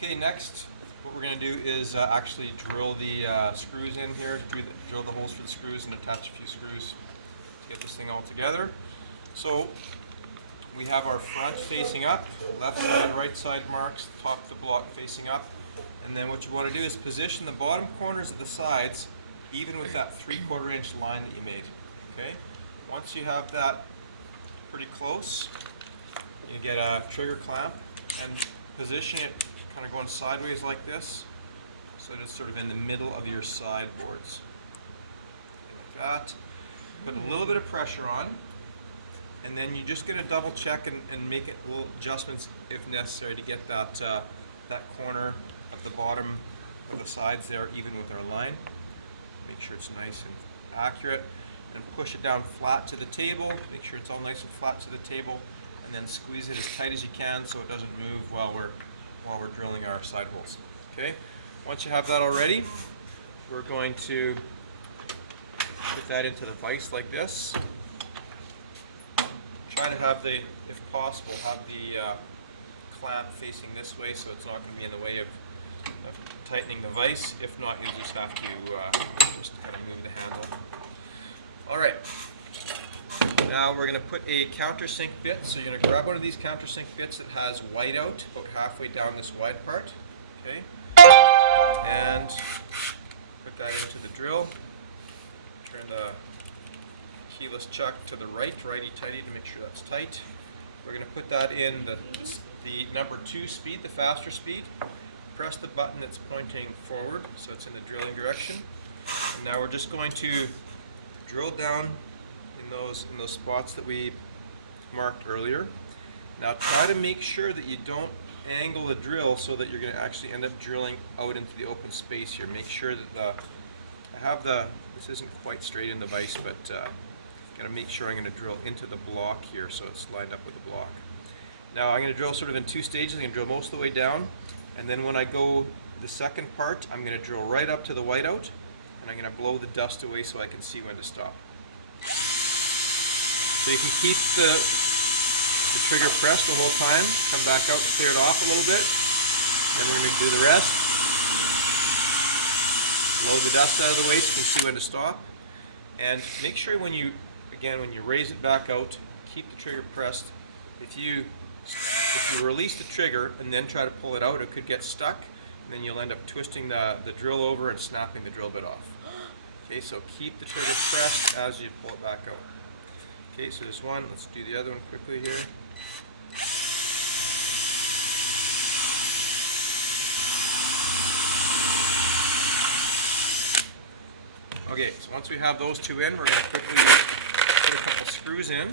Okay, next what we're going to do is actually drill the screws in here, drill the holes for the screws and attach a few screws to get this thing all together. So we have our front facing up, left side, right side marks, top of the block facing up, and then what you want to do is position the bottom corners of the sides even with that 3/4 inch line that you made. Okay? Once you have that pretty close, you get a trigger clamp and position it kind of going sideways like this, so that it's sort of in the middle of your side boards. Like that. Put a little bit of pressure on, and then you're just going to double check and make it little adjustments if necessary to get that that corner of the bottom of the sides there even with our line. Make sure it's nice and accurate, and push it down flat to the table. Make sure it's all nice and flat to the table, and then squeeze it as tight as you can so it doesn't move while we're drilling our side holes. Okay. Once you have that already, we're going to put that into the vise like this. Try to have if possible, have the clamp facing this way so it's not going to be in the way of tightening the vise. If not, you just have to just kind of move the handle. Alright, now we're going to put a countersink bit. So you're going to grab one of these countersink bits that has white out, about halfway down this wide part. Okay, and put that into the drill. Turn the keyless chuck to the right, righty-tighty to make sure that's tight. We're going to put that in the number 2 speed, the faster speed. Press the button that's pointing forward, so it's in the drilling direction. And now we're just going to drill down in those spots that we marked earlier. Now try to make sure that you don't angle the drill so that you're going to actually end up drilling out into the open space here. Make sure that this isn't quite straight in the vise, but got to make sure I'm going to drill into the block here so it's lined up with the block. Now I'm going to drill sort of in 2 stages. I'm going to drill most of the way down, and then when I go the second part, I'm going to drill right up to the whiteout, and I'm going to blow the dust away so I can see when to stop. So you can keep the trigger pressed the whole time. Come back out and clear it off a little bit. Then we're going to do the rest. Blow the dust out of the way so you can see when to stop. And make sure when you raise it back out, keep the trigger pressed. If you release the trigger and then try to pull it out, it could get stuck, and then you'll end up twisting the drill over and snapping the drill bit off. Okay, so keep the trigger pressed as you pull it back out. Okay, so there's one. Let's do the other one quickly here. Okay, so once we have those 2 in, we're going to quickly put a couple screws in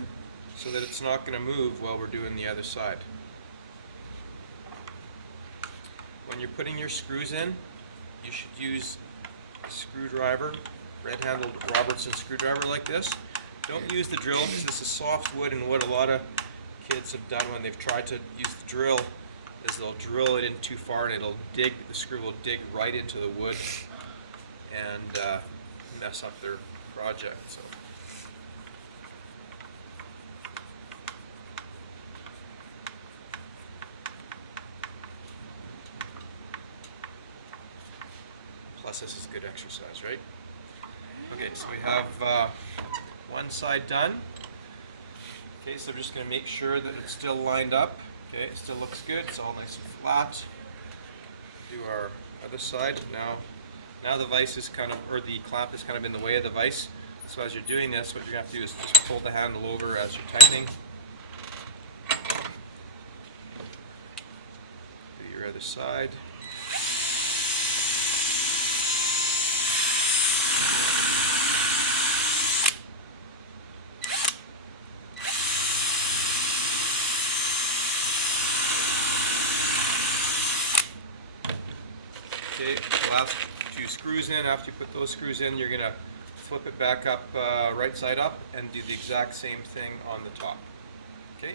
so that it's not going to move while we're doing the other side. When you're putting your screws in, you should use a screwdriver, red-handled Robertson screwdriver like this. Don't use the drill because this is soft wood, and what a lot of kids have done when they've tried to use the drill is they'll drill it in too far and the screw will dig right into the wood and mess up their project. So. Plus this is good exercise, right? Okay, so we have one side done. Okay, so I'm just going to make sure that it's still lined up. Okay, it still looks good. It's all nice and flat. Do our other side. Now the vise is the clamp is kind of in the way of the vise. So as you're doing this, what you're going to have to do is just pull the handle over as you're tightening. Do your other side. Okay, last 2 screws in. After you put those screws in, you're going to flip it back up, right side up, and do the exact same thing on the top. Okay.